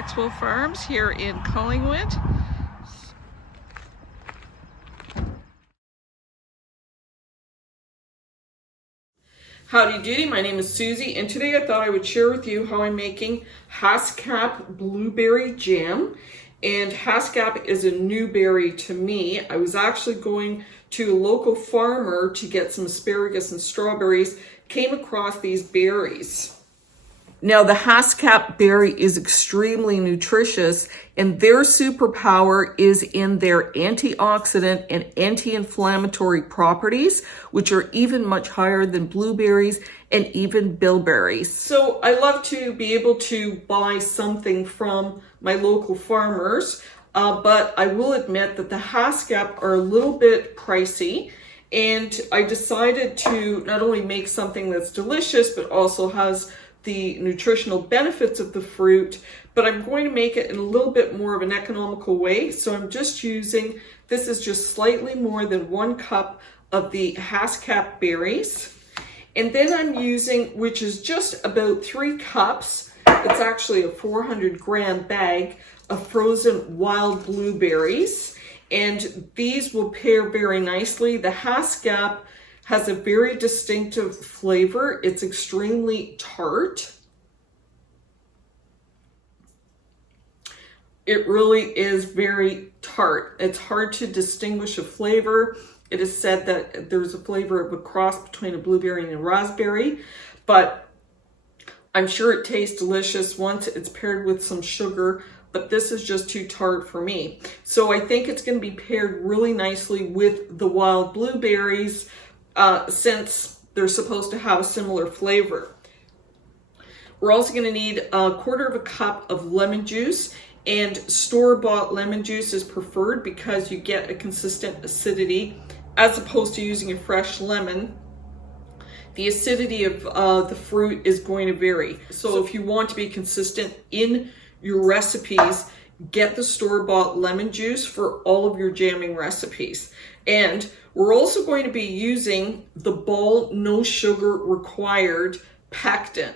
Maxwell Farms here in Collingwood. Howdy doody, my name is Susie, and today I thought I would share with you how I'm making Haskap Blueberry Jam. And Haskap is a new berry to me. I was actually going to a local farmer to get some asparagus and strawberries, came across these berries. Now, the Haskap berry is extremely nutritious, and their superpower is in their antioxidant and anti-inflammatory properties, which are even much higher than blueberries and even bilberries. So I love to be able to buy something from my local farmers, but I will admit that the Haskap are a little bit pricey. And I decided to not only make something that's delicious, but also has the nutritional benefits of the fruit, but I'm going to make it in a little bit more of an economical way. So I'm just using, this is just slightly more than 1 cup of the Haskap berries. And then I'm using, which is just about 3 cups, it's actually a 400-gram bag of frozen wild blueberries. And these will pair very nicely. The Haskap has a very distinctive flavor. It's extremely tart. It really is very tart. It's hard to distinguish a flavor. It is said that there's a flavor of a cross between a blueberry and a raspberry, but I'm sure it tastes delicious once it's paired with some sugar, but this is just too tart for me. So I think it's going to be paired really nicely with the wild blueberries, since they're supposed to have a similar flavor. We're also going to need 1/4 cup of lemon juice, and store-bought lemon juice is preferred because you get a consistent acidity as opposed to using a fresh lemon. The acidity of the fruit is going to vary. So if you want to be consistent in your recipes, get the store-bought lemon juice for all of your jamming recipes. And we're also going to be using the Ball No Sugar Required pectin.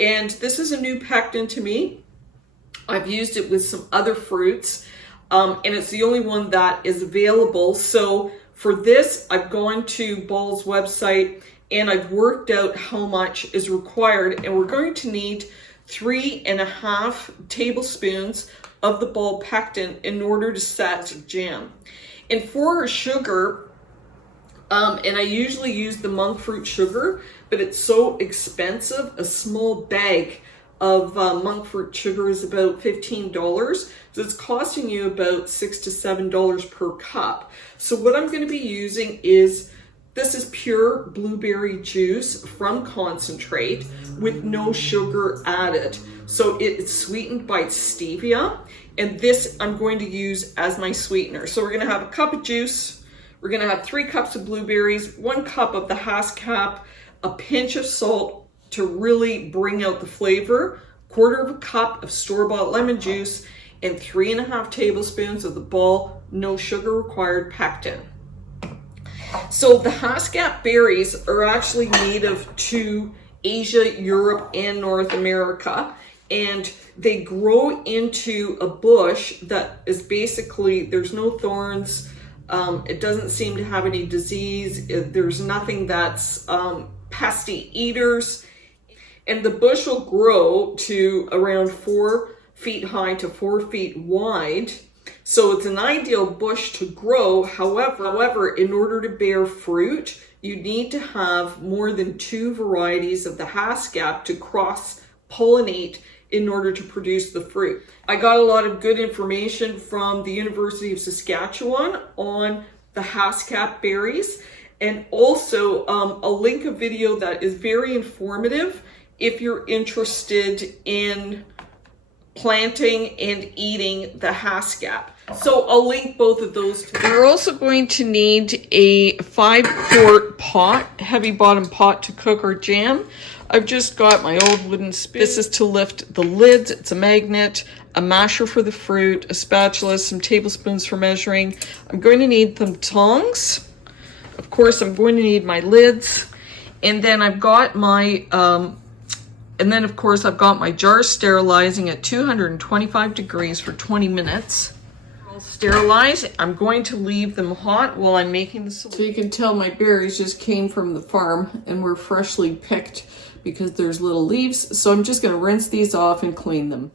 And this is a new pectin to me. I've used it with some other fruits, and it's the only one that is available. So for this, I've gone to Ball's website and I've worked out how much is required, and we're going to need 3.5 tablespoons of the Ball pectin in order to set jam. And for sugar, and I usually use the monk fruit sugar, but it's so expensive. A small bag of monk fruit sugar is about $15, so it's costing you about $6 to $7 per cup. So what I'm going to be using is, this is pure blueberry juice from concentrate with no sugar added. So it's sweetened by stevia, and this I'm going to use as my sweetener. So we're going to have a cup of juice, we're going to have 3 cups of blueberries, 1 cup of the Haskap, a pinch of salt to really bring out the flavor, 1/4 cup of store-bought lemon juice, and 3.5 tablespoons of the Ball No Sugar Required pectin. So the Haskap berries are actually native to Asia, Europe, and North America, and they grow into a bush that is basically, there's no thorns, it doesn't seem to have any disease, there's nothing that's pesty eaters, and the bush will grow to around 4 feet high to 4 feet wide. So it's an ideal bush to grow. However, in order to bear fruit, you need to have more than 2 varieties of the Haskap to cross-pollinate in order to produce the fruit. I got a lot of good information from the University of Saskatchewan on the Haskap berries, and also I'll link a video that is very informative if you're interested in planting and eating the Haskap. So I'll link both of those. We're also going to need a 5-quart pot, heavy bottom pot to cook our jam. I've just got my old wooden spoon. This is to lift the lids. It's a magnet, a masher for the fruit, a spatula, some tablespoons for measuring. I'm going to need some tongs. Of course, I'm going to need my lids. And then I've got my And then of course I've got my jars sterilizing at 225 degrees for 20 minutes. I'll sterilize. I'm going to leave them hot while I'm making the solution. So you can tell my berries just came from the farm and were freshly picked because there's little leaves. So I'm just going to rinse these off and clean them.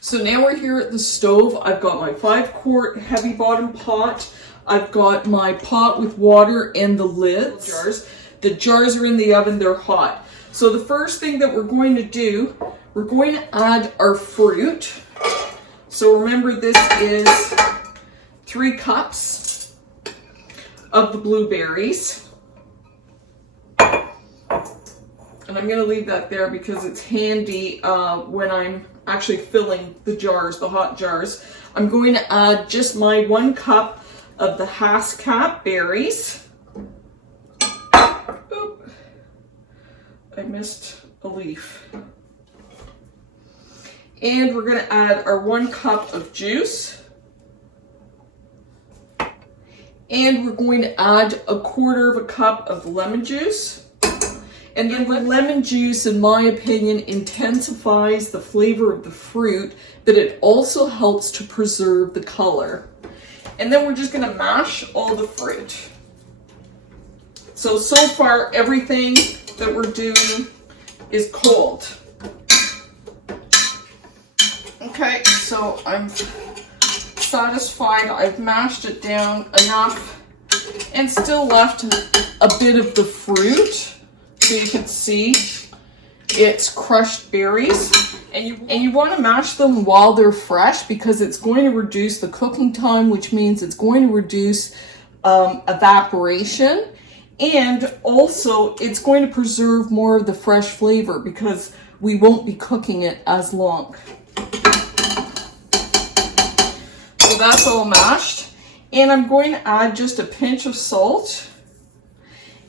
So now we're here at the stove. I've got my 5-quart heavy bottom pot. I've got my pot with water and the lids. The jars are in the oven, they're hot. So the first thing that we're going to do, we're going to add our fruit. So remember, this is 3 cups of the blueberries. And I'm going to leave that there because it's handy when I'm actually filling the jars, the hot jars. I'm going to add just my 1 cup of the Haskap berries. Oop, I missed a leaf. And we're going to add our 1 cup of juice. And we're going to add 1/4 cup of lemon juice. And then the lemon juice, in my opinion, intensifies the flavor of the fruit, but it also helps to preserve the color. And then we're just going to mash all the fruit. So far, everything that we're doing is cold. Okay, so I'm satisfied. I've mashed it down enough and still left a bit of the fruit. So you can see it's crushed berries, and you want to mash them while they're fresh because it's going to reduce the cooking time, which means it's going to reduce evaporation, and also it's going to preserve more of the fresh flavor because we won't be cooking it as long. So that's all mashed, and I'm going to add just a pinch of salt.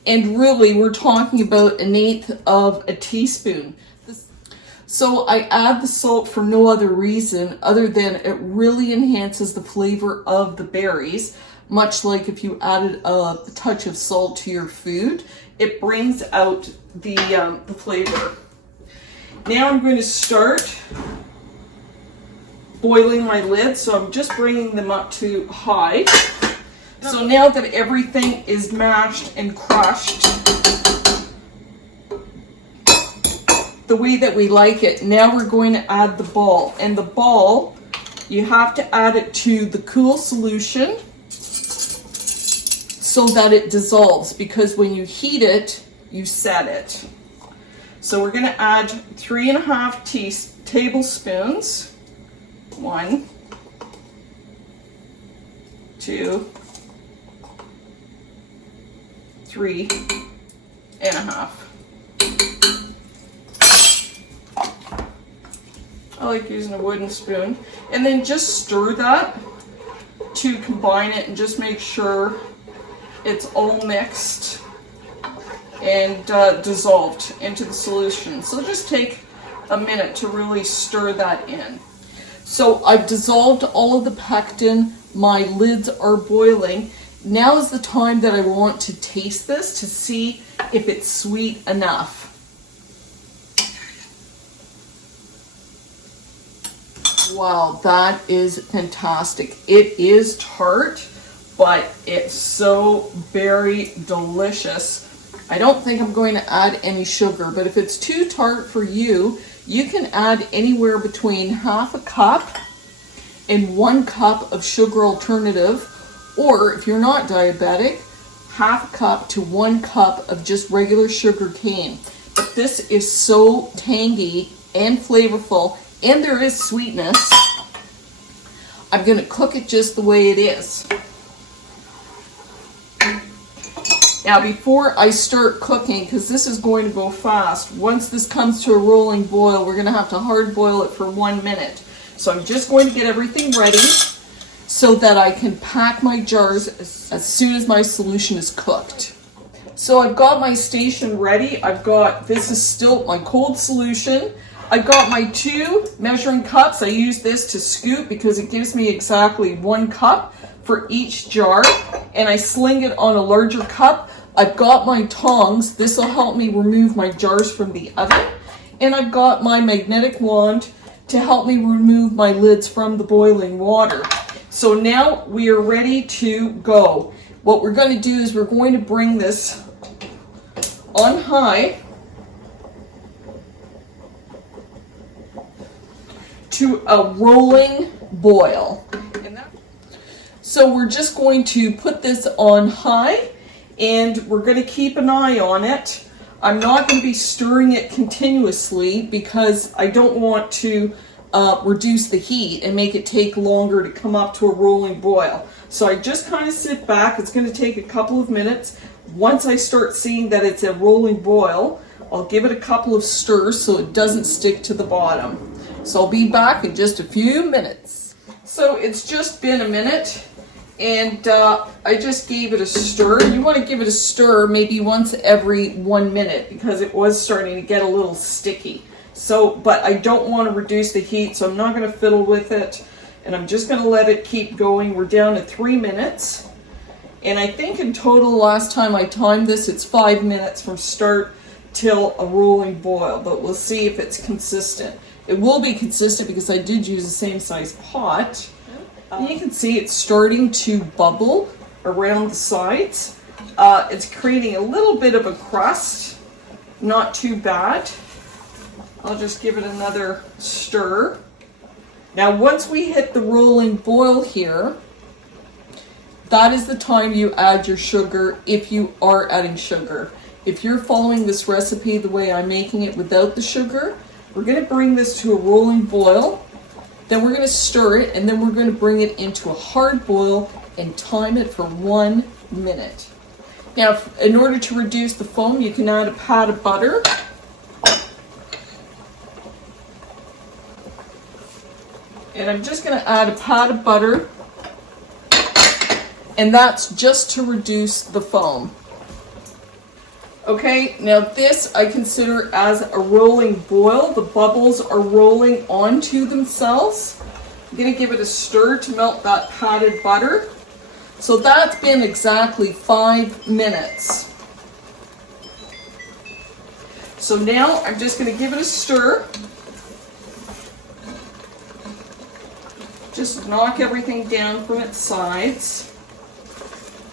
And really, we're talking about 1/8 of a teaspoon. So I add the salt for no other reason other than it really enhances the flavor of the berries. Much like if you added a touch of salt to your food, it brings out the flavor. Now I'm going to start boiling my lids. So I'm just bringing them up to high. So now that everything is mashed and crushed the way that we like it, now we're going to add the ball. And the ball, you have to add it to the cool solution so that it dissolves, because when you heat it, you set it. So we're going to add 3.5 tablespoons. 1, 2, 3.5. I like using a wooden spoon. And then just stir that to combine it and just make sure it's all mixed and dissolved into the solution. So just take a minute to really stir that in. So I've dissolved all of the pectin. My lids are boiling. Now is the time that I want to taste this to see if it's sweet enough. Wow, that is fantastic. It is tart, but it's so very delicious. I don't think I'm going to add any sugar, but if it's too tart for you, you can add anywhere between 1/2 cup and 1 cup of sugar alternative. Or if you're not diabetic, 1/2 cup to 1 cup of just regular sugar cane. But this is so tangy and flavorful, and there is sweetness. I'm going to cook it just the way it is. Now before I start cooking, because this is going to go fast, once this comes to a rolling boil, we're going to have to hard boil it for 1 minute. So I'm just going to get everything ready so that I can pack my jars as soon as my solution is cooked. So I've got my station ready. This is still my cold solution. I've got my 2 measuring cups. I use this to scoop because it gives me exactly 1 cup for each jar, and I sling it on a larger cup. I've got my tongs. This will help me remove my jars from the oven. And I've got my magnetic wand to help me remove my lids from the boiling water. So now we are ready to go. What we're going to do is we're going to bring this on high to a rolling boil. So we're just going to put this on high, and we're going to keep an eye on it. I'm not going to be stirring it continuously because I don't want to reduce the heat and make it take longer to come up to a rolling boil. So I just kind of sit back. It's going to take a couple of minutes. Once I start seeing that it's a rolling boil, I'll give it a couple of stirs so it doesn't stick to the bottom. So I'll be back in just a few minutes. So it's just been a minute, and I just gave it a stir. You want to give it a stir maybe once every 1 minute because it was starting to get a little sticky. So, but I don't want to reduce the heat, so I'm not going to fiddle with it, and I'm just going to let it keep going. We're down to 3 minutes, and I think in total last time I timed this, it's 5 minutes from start till a rolling boil, but we'll see if it's consistent. It will be consistent because I did use the same size pot. And you can see it's starting to bubble around the sides. It's creating a little bit of a crust, not too bad. I'll just give it another stir. Now once we hit the rolling boil here, that is the time you add your sugar if you are adding sugar. If you're following this recipe the way I'm making it without the sugar, we're going to bring this to a rolling boil, then we're going to stir it, and then we're going to bring it into a hard boil and time it for 1 minute. Now, in order to reduce the foam, you can add a pat of butter. And I'm just going to add a pat of butter, and that's just to reduce the foam. Okay, now this I consider as a rolling boil. The bubbles are rolling onto themselves. I'm going to give it a stir to melt that patted butter. So that's been exactly 5 minutes. So now I'm just going to give it a stir. Just knock everything down from its sides.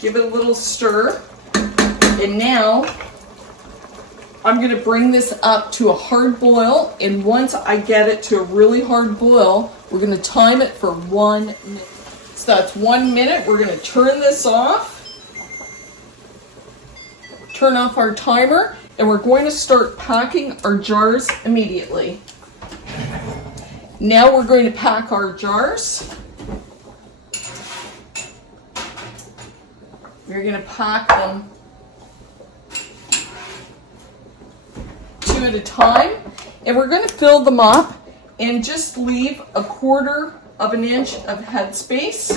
Give it a little stir. And now I'm going to bring this up to a hard boil, and once I get it to a really hard boil, we're going to time it for 1 minute. So that's 1 minute. We're going to turn this off, turn off our timer, and we're going to start packing our jars immediately. Now we're going to pack our jars. We're going to pack them at a time, and we're going to fill them up and just leave 1/4 of an inch of headspace.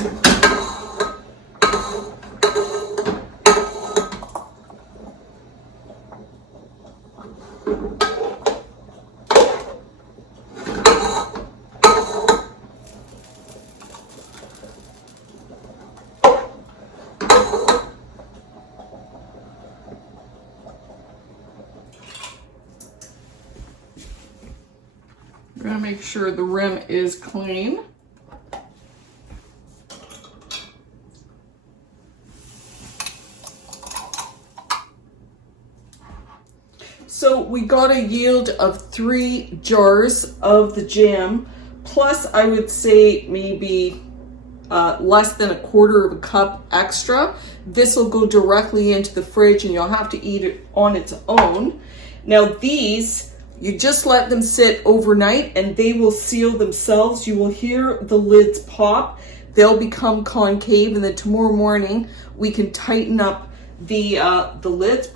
We're going to make sure the rim is clean. So we got a yield of 3 jars of the jam, plus I would say maybe less than 1/4 cup extra. This will go directly into the fridge and you'll have to eat it on its own. Now these, you just let them sit overnight and they will seal themselves. You will hear the lids pop. They'll become concave, and then tomorrow morning we can tighten up the lids.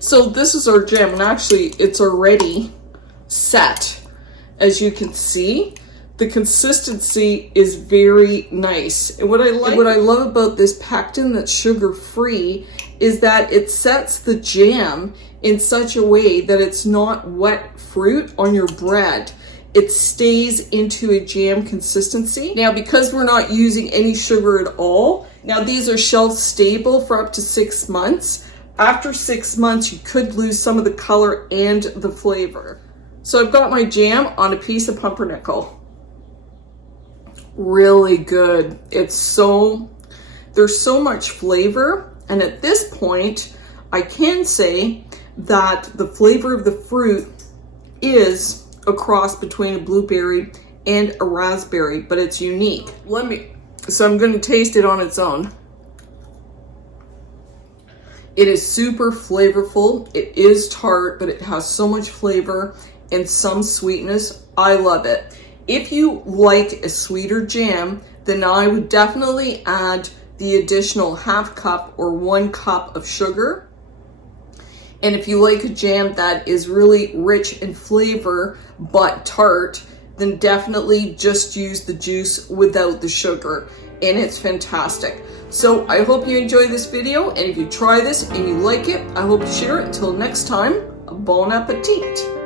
So this is our jam, and actually it's already set. As you can see, the consistency is very nice. And what I love about this pectin that's sugar-free is that it sets the jam in such a way that it's not wet fruit on your bread. It stays into a jam consistency. Now, because we're not using any sugar at all, now these are shelf stable for up to 6 months. After 6 months, you could lose some of the color and the flavor. So I've got my jam on a piece of pumpernickel. Really good. There's so much flavor, and at this point I can say that the flavor of the fruit is a cross between a blueberry and a raspberry, but it's unique. So I'm going to taste it on its own. It is super flavorful. It is tart, but it has so much flavor and some sweetness. I love it. If you like a sweeter jam, then I would definitely add the additional half cup or 1 cup of sugar. And if you like a jam that is really rich in flavor but tart, then definitely just use the juice without the sugar, and it's fantastic. So I hope you enjoyed this video, and if you try this and you like it, I hope you share it. Until next time, bon appetit.